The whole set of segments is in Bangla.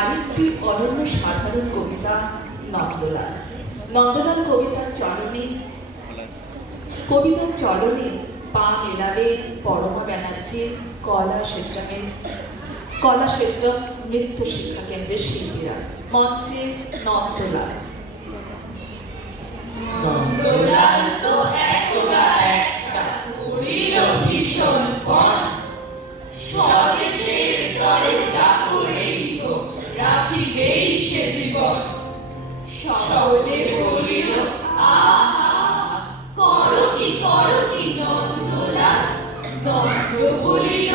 আরেকটি অনন্য সাধারণ কবিতা নন্দলাল। নন্দলাল কবিতার চলনে পা মেলাবে পরমা ব্যানার্জির কলাক্ষেত্রম নৃত্য শিক্ষা কেন্দ্রের শিল্পীরা। মঞ্চে নন্দলাল। নন্দলাল তো একদা একটা করিল ভীষণ পণ, স্বদেশের তরে চাকরেই হোক রাখিবেই সে জীবন। সকলে বলিল আহা করো কি নন্দলাল। নন্দ বলিল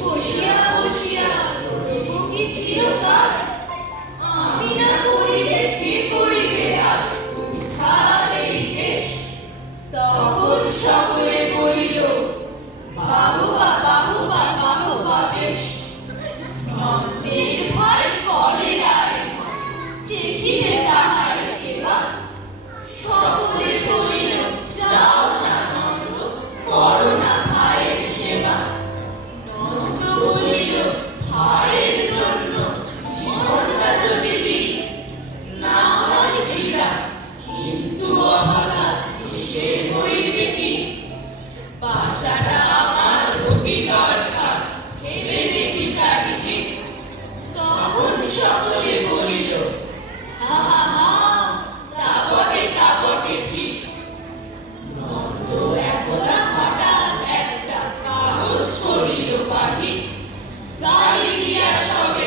বসিয়া বসিয়া রইব কি চিরকাল। আমি না করিলে কে করিবে আর উদ্ধার এই দেশ। তখন সকলে বলিল বাহুবা বাহুবা বাহুবা বেশ। নন্দের ভাই কলেরায় দেখিলে তাহার কেবা। সকলে বলিল যাও না নন্দ করো না ভাইয়ের সেবা। নন্দ বলিল ভাইয়ের জন্য জীবনটা যদি দিই না হয় দিলাম, কিন্তু অভাগা সে হইবে কি। বাঁচাটা আমার অতি দরকার ভেবে দেখি চারিদিক। তখন সকলে বলিল আহা হা তা বটে ঠিক। নন্দ একদা হঠাৎ একটা কাগজ করিল বাহির। গালি দিয়া সবে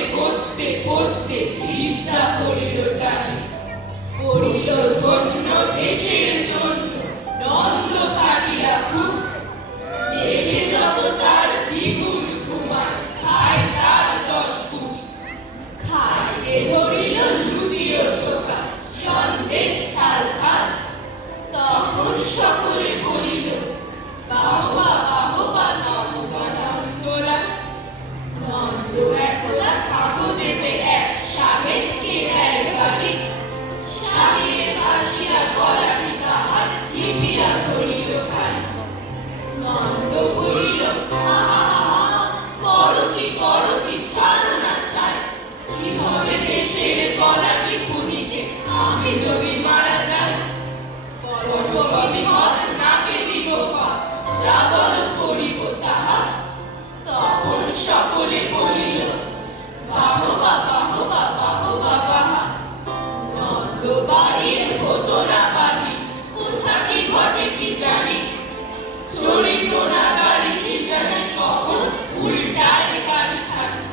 পড়তে বিদ্যা করিল জানি। পড়িল ধন্য দেশের জন্য নন্দ কাটিয়া খুব। লেখে যত তার দ্বিগুণ ঘুমায় খায় তার 10 গুণ। খাইতে ধরিল লুচি ও চোখা সন্দেশ থাল। তখন সকলে বলিল বাহুবা বাহুবা নন্দলাল। নন্দ একদা কাগজেতে এক সাহেবকে দেয় গালি। সাহেব আসিয়া গলাটি তাহার টিপিয়া ধরিল খালি। নন্দ বলিল আহা করো কি ছাড়ো না ছাই। কি হবে দেশের গলাটি পুনিতে আমি যদি মারা যাই। বিপদ নাকে দিব যা বলো করিব তাহা। তখন সকলে বলিল বাহুবা বাহুবা বাহুবা বাহা। নন্দ বাড়ির হতো না বাড়ি, কোথা কি ঘটে কি জানি। চড়িত না গাড়ি কি জানি কখন উল্টায় গাড়ি খানি।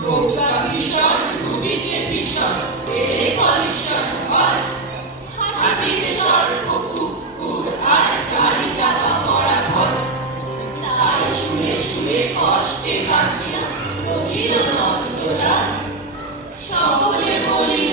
নৌকা ভীষণ ডুবিছে ভীষণ এলে কলিশন হয়। হাতিতে সর্প কুকুর আর গাড়ি চাপা পড়া ভয়। তাই শুয়ে কষ্টে বাঁচিয়া রহিল নন্দলাল। সকলে বলিল